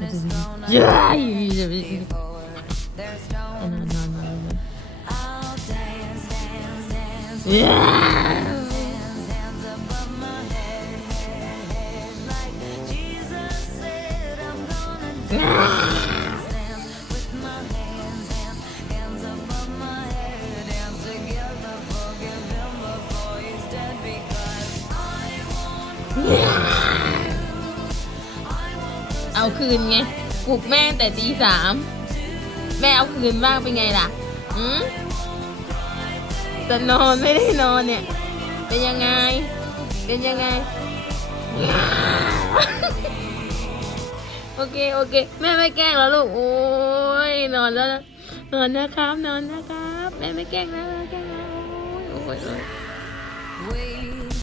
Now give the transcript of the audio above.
เย้ยเอาคืนไงปลุกแม่แต่ตี 3แม่เอาคืนบ้างเป็นไงล่ะแต่นอนไม่ได้นอนเนี่ยเป็นยังไงโอเคแม่ไม่แกล้งแล้วลูกโอ้ยนอนแล้วนะนอนนะครับแม่ไม่แกล้งแล้วโอ้ย